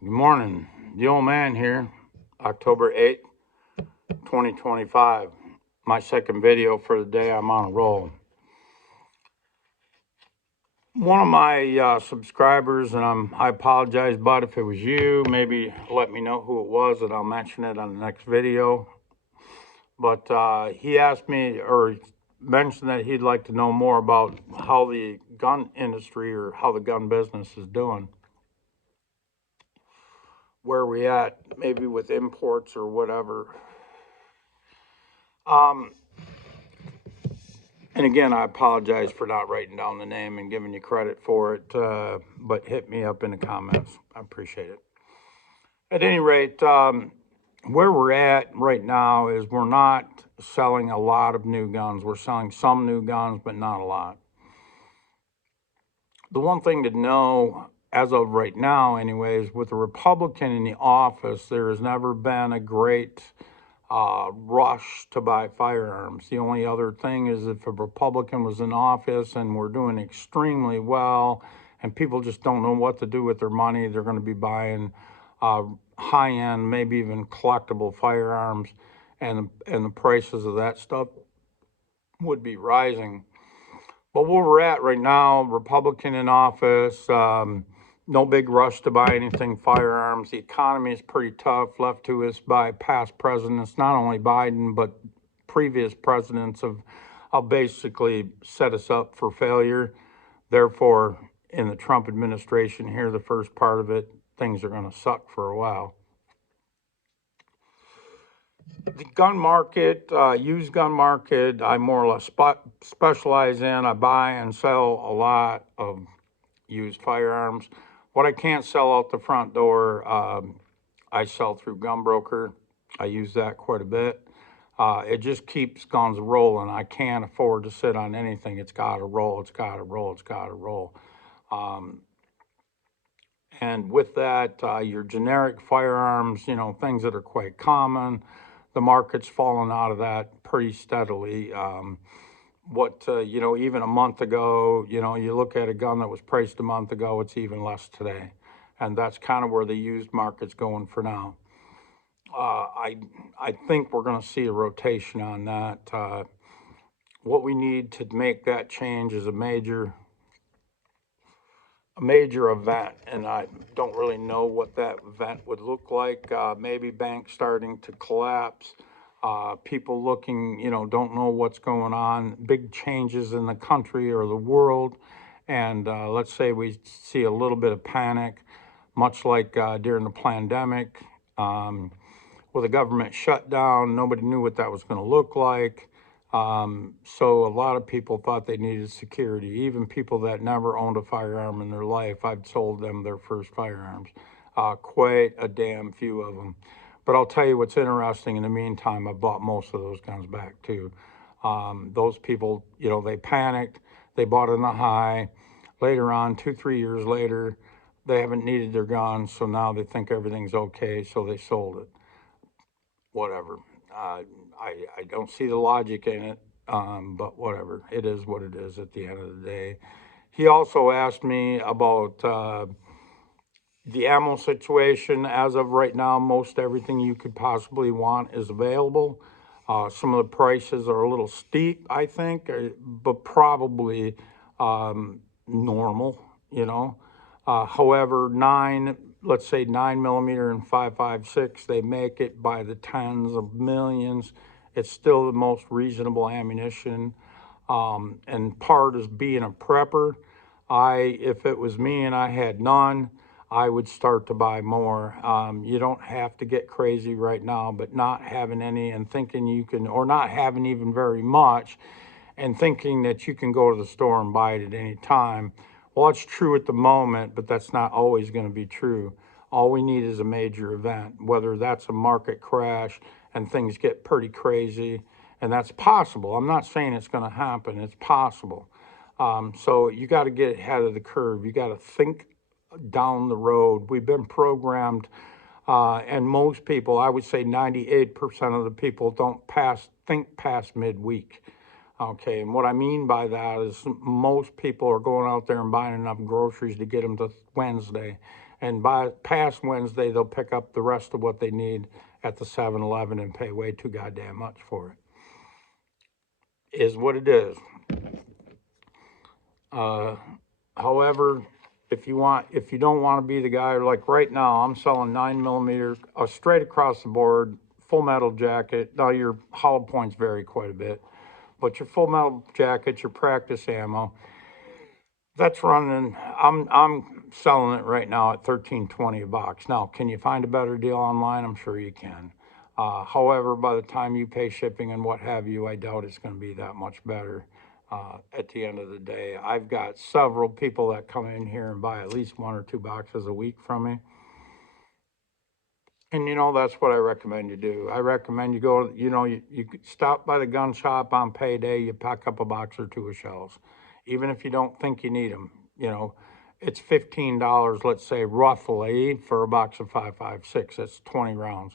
Good morning. The old man here, October 8th, 2025. My second video for the day. I'm on a roll. One of my subscribers, and I apologize, bud, if it was you, maybe let me know who it was and I'll mention it on the next video. But he asked me or mentioned that he'd like to know more about how the gun industry or how the gun business is doing. Where we at, maybe with imports or whatever. And again, I apologize for not writing down the name and giving you credit for it, but hit me up in the comments. I appreciate it. At any rate, where we're at right now is we're not selling a lot of new guns. We're selling some new guns, but not a lot. The one thing to know, as of right now anyways, with a Republican in the office, there has never been a great rush to buy firearms. The only other thing is if a Republican was in office and we're doing extremely well and people just don't know what to do with their money, they're going to be buying high-end, maybe even collectible firearms, and the prices of that stuff would be rising. But where we're at right now, Republican in office, no big rush to buy anything firearms. The economy is pretty tough, left to us by past presidents, not only Biden, but previous presidents have basically set us up for failure. Therefore, in the Trump administration here, the first part of it, things are going to suck for a while. The gun market, used gun market, I more or less specialize in. I buy and sell a lot of used firearms. What I can't sell out the front door, I sell through Gun Broker. I use that quite a bit. It just keeps guns rolling. I can't afford to sit on anything. It's got to roll. It's got to roll. It's got to roll. And with that, your generic firearms, things that are quite common, the market's fallen out of that pretty steadily. Even a month ago, you look at a gun that was priced a month ago, it's even less today. And that's kind of where the used market's going for now. I think we're going to see a rotation on that. What we need to make that change is a major event, and I don't really know what that event would look like. Maybe banks starting to collapse, people looking, don't know what's going on, big changes in the country or the world, and let's say we see a little bit of panic, much like during the pandemic, with the government shutdown. Nobody knew what that was going to look like. So a lot of people thought they needed security. Even people that never owned a firearm in their life, I've sold them their first firearms. Quite a damn few of them. But I'll tell you what's interesting. In the meantime, I bought most of those guns back too. Those people, they panicked. They bought in the high. Later on, 2-3 years later, they haven't needed their guns, so now they think everything's okay, so they sold it. Whatever. I don't see the logic in it, but whatever. It is what it is at the end of the day. He also asked me about the ammo situation. As of right now, most everything you could possibly want is available. Some of the prices are a little steep, I think, but probably normal, However, let's say 9mm and 5.56, they make it by the tens of millions. It's still the most reasonable ammunition. And part is being a prepper. If it was me and I had none, I would start to buy more. You don't have to get crazy right now, but not having any and thinking you can, or not having even very much, and thinking that you can go to the store and buy it at any time. Well, it's true at the moment, but that's not always going to be true. All we need is a major event, whether that's a market crash and things get pretty crazy, and that's possible. I'm not saying it's going to happen. It's possible. So you got to get ahead of the curve. You got to think down the road. We've been programmed, and most people, I would say 98% of the people, don't think past midweek. Okay, and what I mean by that is most people are going out there and buying enough groceries to get them to Wednesday. And by past Wednesday, they'll pick up the rest of what they need at the 7-Eleven and pay way too goddamn much for it. Is what it is. Uh, However, if you don't want to be the guy, like right now, I'm selling 9mm, straight across the board, full metal jacket. Now your hollow points vary quite a bit, but your full metal jacket, your practice ammo, that's running. I'm selling it right now at $13.20 a box. Now, can you find a better deal online? I'm sure you can. However, by the time you pay shipping and what have you, I doubt it's going to be that much better. At the end of the day, I've got several people that come in here and buy at least 1 or 2 boxes a week from me. And that's what I recommend you do. I recommend you go, you stop by the gun shop on payday, you pack up a box or two of shells. Even if you don't think you need them, it's $15, let's say, roughly, for a box of 5.56. That's 20 rounds.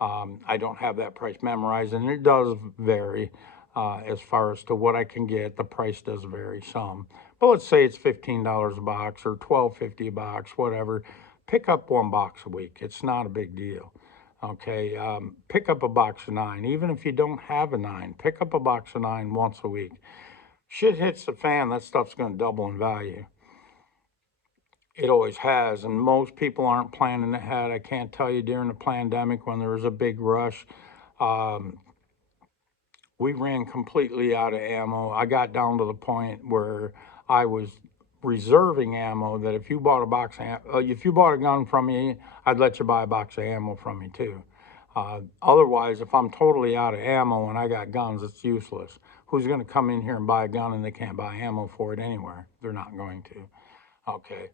I don't have that price memorized, and it does vary as far as to what I can get. The price does vary some. But let's say it's $15 a box or $12.50 a box, whatever. Pick up 1 box a week. It's not a big deal. Okay, pick up a box of 9. Even if you don't have a 9, pick up a box of 9 once a week. Shit hits the fan, that stuff's going to double in value. It always has, and most people aren't planning ahead. I can't tell you during the pandemic when there was a big rush, we ran completely out of ammo. I got down to the point where I was reserving ammo. That if you bought if you bought a gun from me, I'd let you buy a box of ammo from me too. Otherwise, if I'm totally out of ammo and I got guns, it's useless. Who's going to come in here and buy a gun and they can't buy ammo for it anywhere? They're not going to. Okay.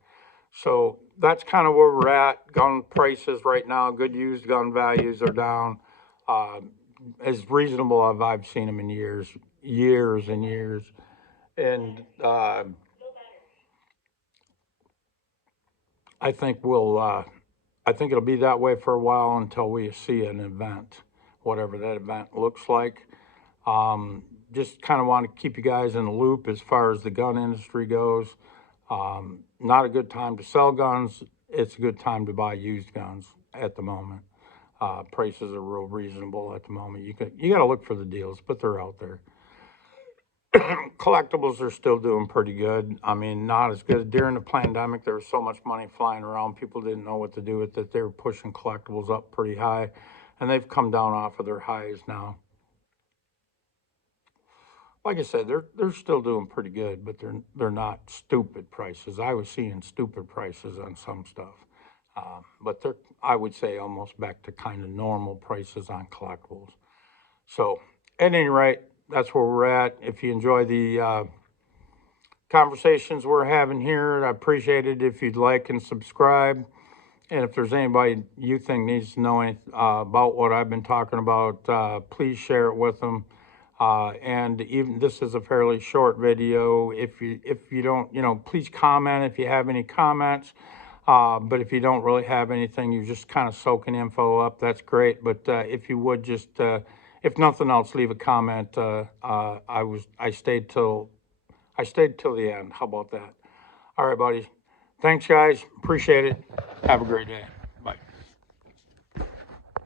So that's kind of where we're at. Gun prices right now, good used gun values are down. As reasonable as I've seen them in years and years. And I think I think it'll be that way for a while until we see an event, whatever that event looks like. Just kind of want to keep you guys in the loop as far as the gun industry goes. Not a good time to sell guns. It's a good time to buy used guns at the moment. Prices are real reasonable at the moment. You got to look for the deals, but they're out there. Collectibles are still doing pretty good. I mean, not as good. During the pandemic, there was so much money flying around, people didn't know what to do with it. They were pushing collectibles up pretty high, and they've come down off of their highs now. Like I said, they're still doing pretty good, but they're not stupid prices. I was seeing stupid prices on some stuff, but they're, I would say, almost back to kind of normal prices on collectibles. So, at any rate, that's where we're at. If you enjoy the conversations we're having here, I appreciate it if you'd like and subscribe. And if there's anybody you think needs to know about what I've been talking about, please share it with them. And even this is a fairly short video. If you don't, please comment if you have any comments. But if you don't really have anything, you're just kind of soaking info up, that's great. But if you would just, if nothing else, leave a comment. I stayed till the end. How about that? All right, buddies. Thanks, guys. Appreciate it. Have a great day.